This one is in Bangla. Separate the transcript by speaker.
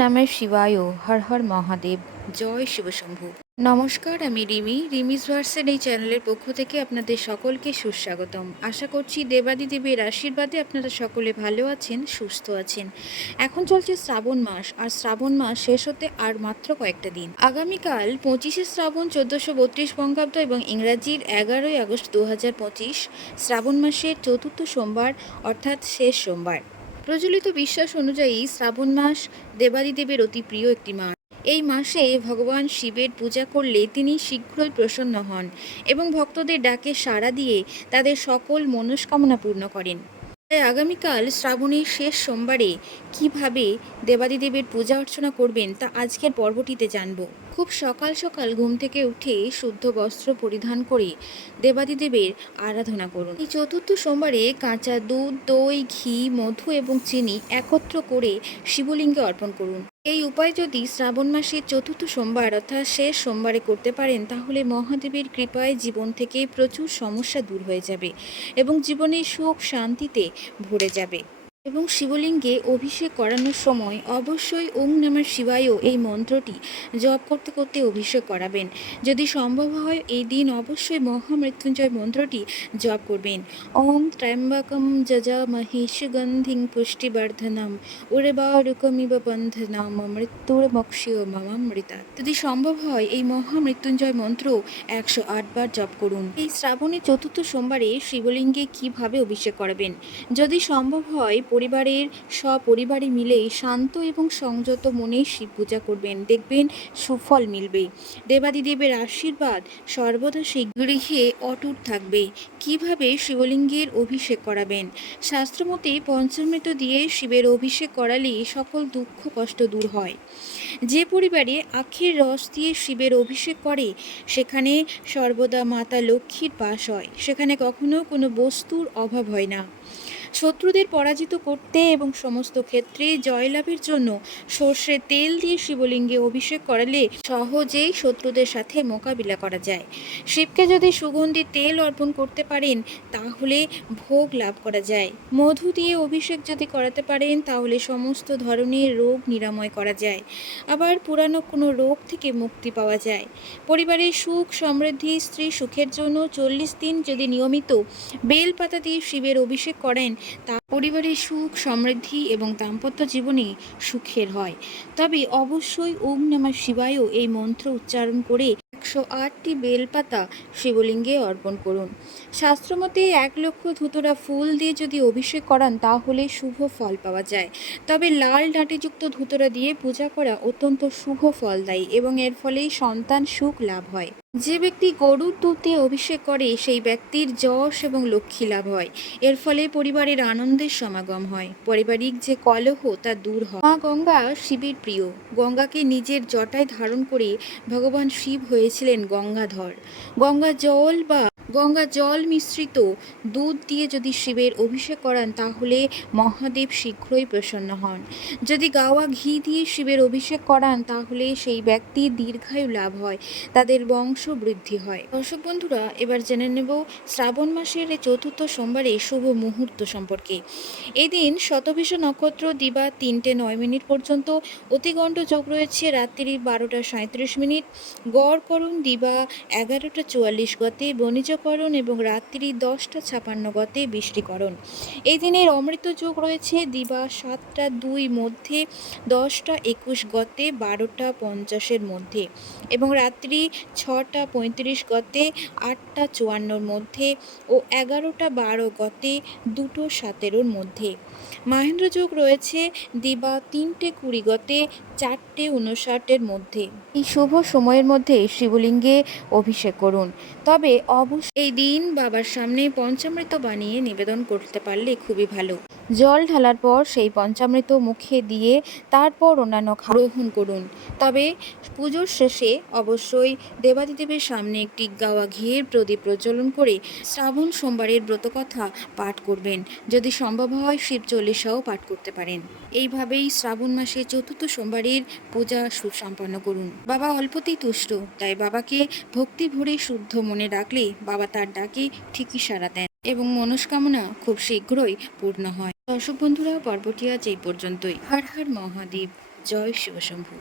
Speaker 1: নমঃ শিবায় হর হর মহাদেব। জয় শিবশম্ভু নমস্কার, আমি রিমি। রিমিস ভার্সেন এই চ্যানেলের পক্ষ থেকে আপনাদের সকলকে সুস্বাগতম। আশা করছি দেবাদি দেবীর আশীর্বাদে আপনারা সকলে ভালো আছেন, সুস্থ আছেন। এখন চলছে শ্রাবণ মাস, আর শ্রাবণ মাস শেষ হতে আর মাত্র কয়েকটা দিন। আগামীকাল পঁচিশে শ্রাবণ চোদ্দোশো বত্রিশ বঙ্গাব্দ এবং ইংরাজির এগারোই আগস্ট দু হাজার পঁচিশ, শ্রাবণ মাসের চতুর্থ সোমবার, অর্থাৎ শেষ সোমবার। প্রচলিত বিশ্বাস অনুযায়ী শ্রাবণ মাস দেবাদিদেবের অতি প্রিয় একটি মাস। এই মাসে ভগবান শিবের পূজা করলে তিনি শীঘ্রই প্রসন্ন হন এবং ভক্তদের ডাকে সাড়া দিয়ে তাদের সকল মনস্কামনা পূর্ণ করেন। আগামীকাল শ্রাবণের শেষ সোমবারে কীভাবে দেবাদিদেবের পূজা অর্চনা করবেন তা আজকের পর্বটিতে জানব। খুব সকাল সকাল ঘুম থেকে উঠে শুদ্ধ বস্ত্র পরিধান করে দেবাদিদেবের আরাধনা করুন। এই চতুর্থ সোমবারে কাঁচা দুধ, দই, ঘি, মধু এবং চিনি একত্র করে শিবলিঙ্গে অর্পণ করুন। এই উপায় যদি শ্রাবণ মাসের চতুর্থ সোমবার অর্থাৎ শেষ সোমবারে করতে পারেন, তাহলে মহাদেবের কৃপায় জীবন থেকে প্রচুর সমস্যা দূর হয়ে যাবে এবং জীবনে সুখ শান্তিতে ভরে যাবে। এবং শিবলিঙ্গে অভিষেক করানোর সময় অবশ্যই ওং নমঃ শিবায়ও এই মন্ত্রটি জপ করতে করতে অভিষেক করাবেন। যদি সম্ভব হয়, এই দিন অবশ্যই মহামৃত্যুঞ্জয় মন্ত্রটি জপ করবেন। ওম ত্র্যম্বকম যজামহে সুগন্ধিং পুষ্টিবর্ধনম, উর্বারুকমিব বন্ধনাম মৃত্যুর মক্ষীয় মমামৃতা যদি সম্ভব হয়, এই মহামৃত্যুঞ্জয় মন্ত্র একশো আট বার জপ করুন। এই শ্রাবণের চতুর্থ সোমবারে শিবলিঙ্গে কীভাবে অভিষেক করাবেন? যদি সম্ভব হয় পরিবারের সপরিবারে মিলে শান্ত এবং সংযত মনে শিব পূজা করবেন। দেখবেন সুফল মিলবে। দেবাদিদেবের আশীর্বাদ সর্বদা সেই গৃহে অটুট থাকবে। কীভাবে শিবলিঙ্গের অভিষেক করাবেন? শাস্ত্রমতে পঞ্চমৃত দিয়ে শিবের অভিষেক করালে সকল দুঃখ কষ্ট দূর হয়। যে পরিবারে আখের রস দিয়ে শিবের অভিষেক করে, সেখানে সর্বদা মাতা লক্ষ্মীর বাস হয়। সেখানে কখনো কোনো বস্তুর অভাব হয় না। শত্রুদের পরাজিত করতে এবং সমস্ত ক্ষেত্রে জয়লাভের জন্য সর্ষের তেল দিয়ে শিবলিঙ্গে অভিষেক করালে সহজেই শত্রুদের সাথে মোকাবিলা করা যায়। শিবকে যদি সুগন্ধি তেল অর্পণ করতে পারেন, তাহলে ভোগ লাভ করা যায়। মধু দিয়ে অভিষেক যদি করাতে পারেন, তাহলে সমস্ত ধরনের রোগ নিরাময় করা যায়। আবার পুরানো কোনো রোগ থেকে মুক্তি পাওয়া যায়। পরিবারের সুখ, সমৃদ্ধি, স্ত্রী সুখের জন্য চল্লিশ দিন যদি নিয়মিত বেলপাতা দিয়ে শিবের অভিষেক করেন তা পরিবারের সুখ, সমৃদ্ধি এবং দাম্পত্য জীবনে সুখের হয়। তবে অবশ্যই ওম নমঃ শিবায়ও এই মন্ত্র উচ্চারণ করে একশো আটটি বেলপাতা শিবলিঙ্গে অর্পণ করুন। শাস্ত্রমতে এক লক্ষ ধুতরা ফুল দিয়ে যদি অভিষেক করান, তাহলে শুভ ফল পাওয়া যায়। তবে লাল ডাঁটিযুক্ত ধুতরা দিয়ে পূজা করা অত্যন্ত শুভ ফলদায়ী এবং এর ফলেই সন্তান সুখ লাভ হয়। যে ব্যক্তি গরুর দুধ অভিষেক করে, সেই ব্যক্তির যশ এবং লক্ষ্মী লাভ হয়। এর ফলে পরিবারের আনন্দের সমাগম হয়। পারিবারিক যে কলহ, তা দূর হয়। মা গঙ্গা শিবের প্রিয়। গঙ্গাকে নিজের জটায় ধারণ করে ভগবান শিব হয়েছিলেন গঙ্গাধর। গঙ্গা জল বা গঙ্গা জল মিশ্রিত দুধ দিয়ে যদি শিবের অভিষেক করান, তাহলে মহাদেব শীঘ্রই প্রসন্ন হন। যদি গাওয়া ঘি দিয়ে শিবের অভিষেক করান, তাহলে সেই ব্যক্তি দীর্ঘায়ু লাভ হয়, তাদের বংশ বৃদ্ধি হয়। দর্শক বন্ধুরা, এবার জেনে নেব শ্রাবণ মাসের চতুর্থ সোমবারে শুভ মুহূর্ত সম্পর্কে। এদিন শতভিষ নক্ষত্র দিবা তিনটে নয় মিনিট পর্যন্ত অতিগণ্ড যোগ রয়েছে রাত্রি বারোটা সাঁত্রিশ মিনিট। গড়করণ দিবা এগারোটা চুয়াল্লিশ গতে বণিজকরণ এবং রাত্রি দশটা ছাপান্ন গতে বৃষ্টিকরণ। এই দিনের অমৃত যোগ রয়েছে, দিবা সাতটা দুই মধ্যে, দশটা একুশ গতে, বারোটা পঞ্চাশের মধ্যে এবং রাত্রি ছটা পঁয়ত্রিশ গতে, আটটা চুয়ান্নর মধ্যে ও এগারোটা বারো গতে, দুটো সতেরোর মধ্যে। মাহেন্দ্র যোগ রয়েছে, দিবা তিনটে কুড়ি গতে, চারটে উনষাটের মধ্যে। এই শুভ সময়ের মধ্যে শিবলিঙ্গে অভিষেক করুন। তবে অবশ্যই এই দিন বাবার সামনে পঞ্চামৃত বানিয়ে নিবেদন করতে পারলে খুবই ভালো। জল ঢালার পর সেই পঞ্চামৃত মুখে দিয়ে তারপর অন্যান্য গ্রহণ করুন। তবে পুজোর শেষে অবশ্যই দেবাদিদেবের সামনে একটি গাওয়া ঘিয়ের প্রদীপ প্রজ্বলন করে শ্রাবণ সোমবারের ব্রতকথা পাঠ করবেন। যদি সম্ভব হয় শিব চল্লিশাও পাঠ করতে পারেন। এইভাবেই শ্রাবণ মাসে চতুর্থ সোমবারের পূজা সুসম্পন্ন করুন। বাবা অল্পতেই তুষ্ট, তাই বাবাকে ভক্তি ভরে শুদ্ধ মনে ডাকলে বাবা তার ডাকে ঠিকই সাড়া দেন এবং মনস্কামনা খুব শীঘ্রই পূর্ণ হয়। দর্শক বন্ধুরা পর্বটি আজ এই পর্যন্তই। হর হর মহাদেব জয় শিবশম্ভু।